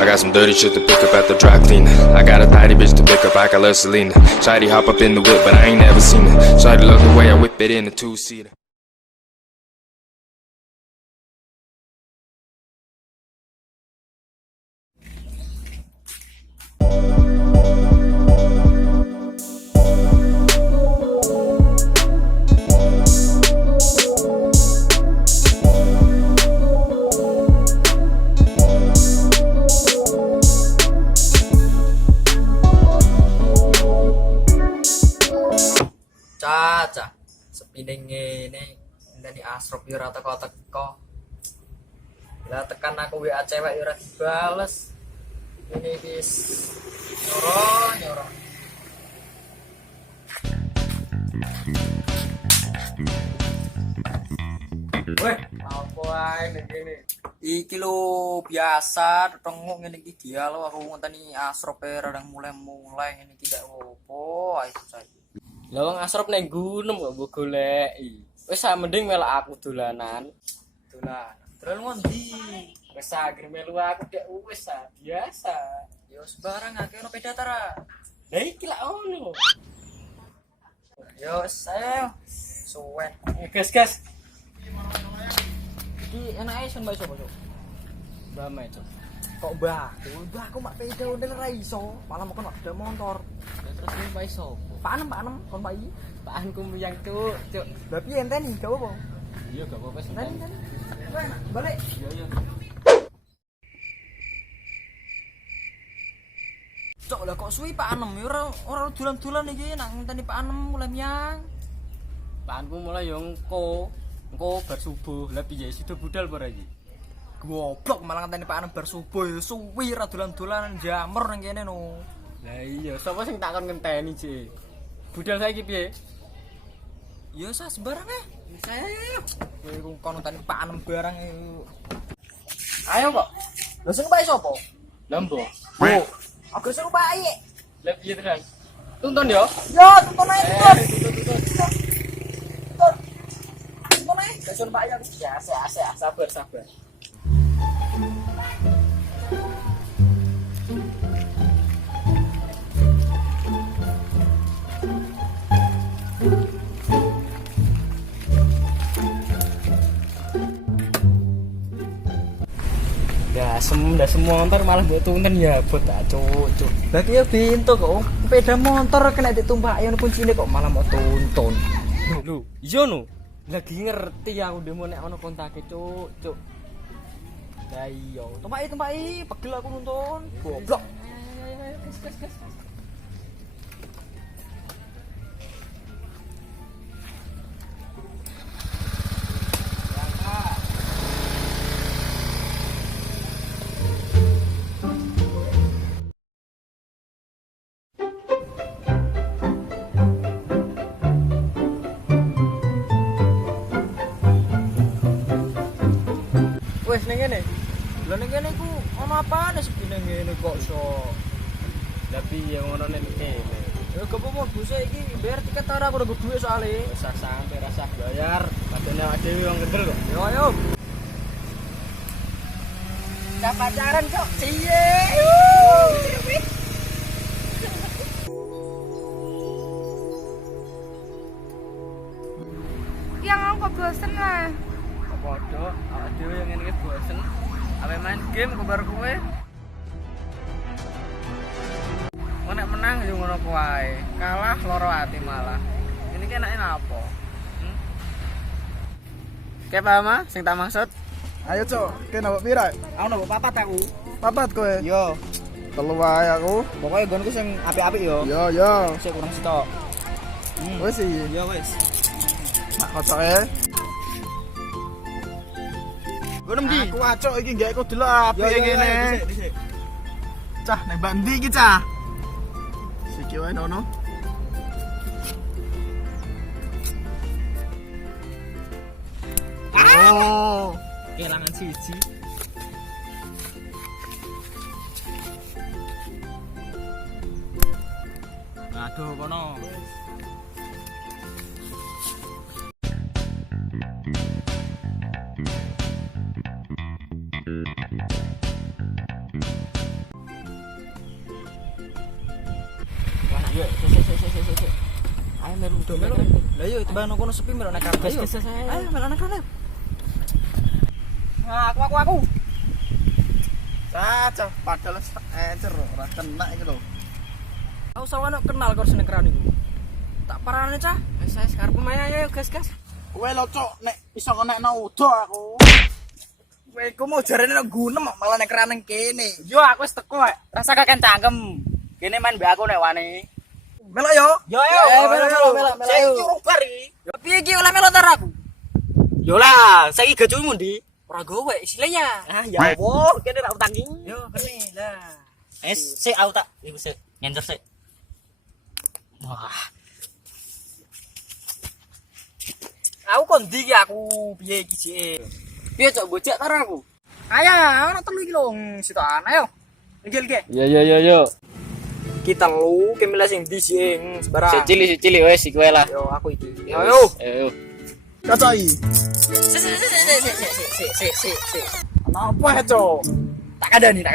I got some dirty shit to pick up at the dry cleaner. I got a tidy bitch to pick up, I got love Selena. Shawty hop up in the whip, but I ain't never seen her. Shawty love the way I whip it in a two-seater. Caca, sepine ngene ndani asrop yo ora teko-teko. Lah tekan aku WA cewek yo ora dibales. Ini wis nyoro. Weh, apa ae ning kene? Iki lho biasa tetenguk ngene iki dia lho aku ngenteni asrop e radang mulai ngene iki ndak opo ae susah. Lah wong asrop ning gunung kok mbok goleki. Wis mending melok aku dolanan. Dolan ngondi? Wis agri melu aku dek wis biasa. Yo sembarang akeh ono peda tara. Lah iki lak ono. Yo saya suwen. Gas. Iki enake son mbak sapa, Cuk? Mbak Mai, Cuk. Kok mbahku mak peda ndel ra iso, malah mokon mak beda motor. Ya terus iki mbak iso. Pak Anem kon Pak iki. Pak Anku muyang Cuk. Lah piye enteni gak apa-apa. Iya gak apa-apa enteni. Balik. Iya. Cuk lah kok suwi Pak Anem ora dolan-dolan iki nang ngenteni Pak Anem mulai miang. Pak Anku mulai yo engko bar subuh. Lah piye sida budal apa iki? Goblok malah ngenteni Pak Anem bar subuh suwi ra dolan-dolanan jamur nang kene no. Lah iya, sapa sing takon ngenteni, Cik? Budal saiki piye? Ya sah sembarang Saya kowe kon ngenteni Pak Anem barang Ayo kok. Lha sing bae sapa? Lambo. Oh, aku suruh bae. Lah piye tenan? Tuntun yo. Yo, tuntun ae. Tuntun ae. Kesun Pak Yan. Ya, sabar. Dah semua motor malah buat tuntun ya buat tak cuk. Lagi ya bintu kok sepeda motor kena ditumpaki ono kuncine kok malah mau tuntun. Lho, iya no. Lagi ngerti aku demo nek ono kontake cuk. Lah iya, tumpaki pegel aku nuntun. Goblok. Gas. Wes ning kene. Lah ning kene ku ono apane sepine ngene kok iso. Lah piye ngono nek kene. Ya gak apa-apa buse iki bayar tiket ora aku duwe soalé. Usah sampe rasa bayar. Padahal awake dhewe wong kendel kok. Yo ayo. Kita pacaran kok. Ciye. Yang aku bosen lah. Podo, awake dhewe yang ngene iki bosen. Ape main game kok baru kowe? Kok nek menang yo ngono kuwi. Kalah loro ati malah. Ini ki enake napa? Kayak paham ah sing tak maksud? Ayo cok, kene nambah pira? Aku nambah papat aku. Papat kowe. Yo, Telu wae aku. pokoknya gonku sing apik-apik yo. Yo. Sik kurang sitok. Wis iki. Yo wis. Mak kocoke. Gonem di. Aku acok iki gak aku delok apike kene. Dhisik. Cah nang bandi iki cah. Siki wae nono. Oh, Kelangan siji. Aduh kono. Sik. Ayo melu do melu. Lah yo timbang kono sepi melu nek kabeh. Ayo melu nek kana. Nah, aku. Caca, padahal encer ora kena iki lho. Aku sawane kenal karo seneng keran iku. Tak parane cah. Wis karep main ayo gas. Kowe lho cok nek iso kenekno udo aku. Kowe iku mau jarene nang gunem malah nek keran ning kene. Yo aku wis teko rek. Rasa kakek cangkem. Kene main mbek aku nek wani. Melok yo. Yo. Melok. Saiki urung bar iki. Yo piye iki oleh melu tar aku? Yo lah, saiki gajumu ndi? Ora gowe istilahnya. Ah ya Allah, kene ra utang iki. Yo kene lah. Sik aku tak iku sik ngencer sik. Wah, Aku kon ndi iki aku piye iki sik. Piye cok gojek tar aku? Ayo, ana telu iki lho sitaan ayo. Nggih. yo. Kita lu kemila sing ndi sih sembarang. Sik cilik wis iki wae lah. Yo aku iki. Yo. Ayo. Cocoi. Sik. Napa ya, Cok? Tak kadani.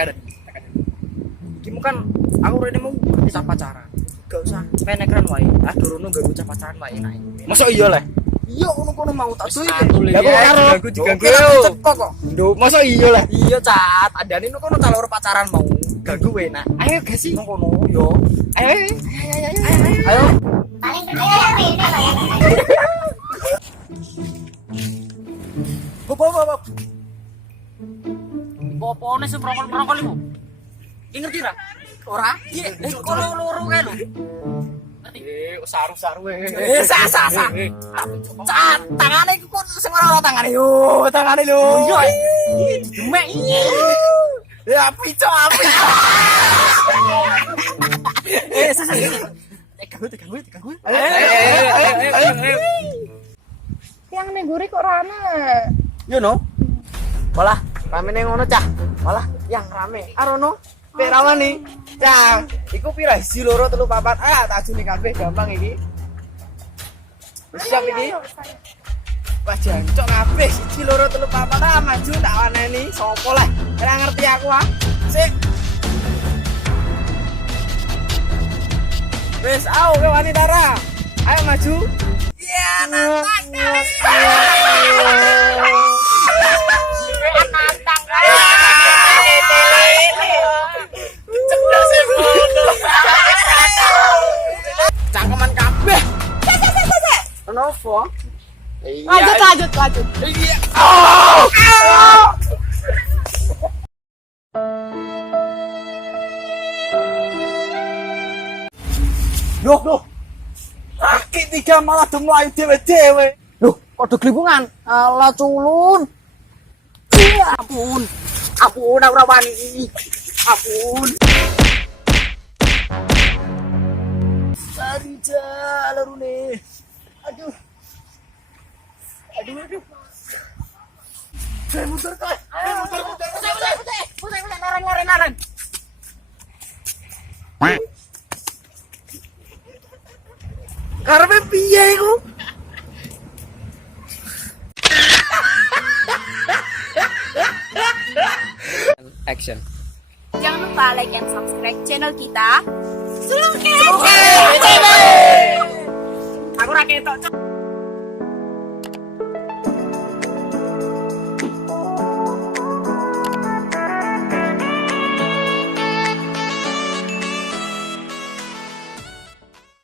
Iki kan aku rene mau bisa pacaran. Gak usah penekran wae. Ah durono gak bocah pacaran wae enak. Masa iya lah? Iya ngono mau tak duwe. Ya kok karo diganggu Cepok kok. Nduk, masa iya lah? Iya cat, adane nu kono talur pacaran mau. Ganggu wae nak. Ayo gasi. Nang kono yo. Ayo. Ayo. Bobo. Popone sing prokol-prokol iku. Ki ngerti ra? Ora? Iya, kono loro kae lho. Ngerti? Saru-saru Sa. Cat, tangane iku kok sing ora tangane yo, tangane lho. Iya. Demek. Ya api, Cok, api. Teganggu. Ayo. Yang ning guri kok rame. Yo no. Malah ramene ngono cah. Malah yang rame. Arono. Pek rawani. Cang, iku pira siji loro telu papat. Ah, tak ajeni kabeh gampang iki. Wis siap iki. Wah, jancok kabeh siji loro telu papat. Ah, maju tak waneni. Sopo lah? Ora ngerti aku ah. Sik. Wis, au ke wanita ra. Ayo maju. Iya, nantang. Cangkeman kabeh. Kenapa? Lanjut. Iya. Loh. Aki tiga malah do mlayu dhewe-dhewe. Loh, kok do glipungan? Alah culun. Ampun, aku ora wani. Ampun. Sarija larune. Aduh. Muter kok. Ayo muter. Putar narang. Karepe piye iku? Action. Jangan lupa like and subscribe channel kita. Aku ra ketok.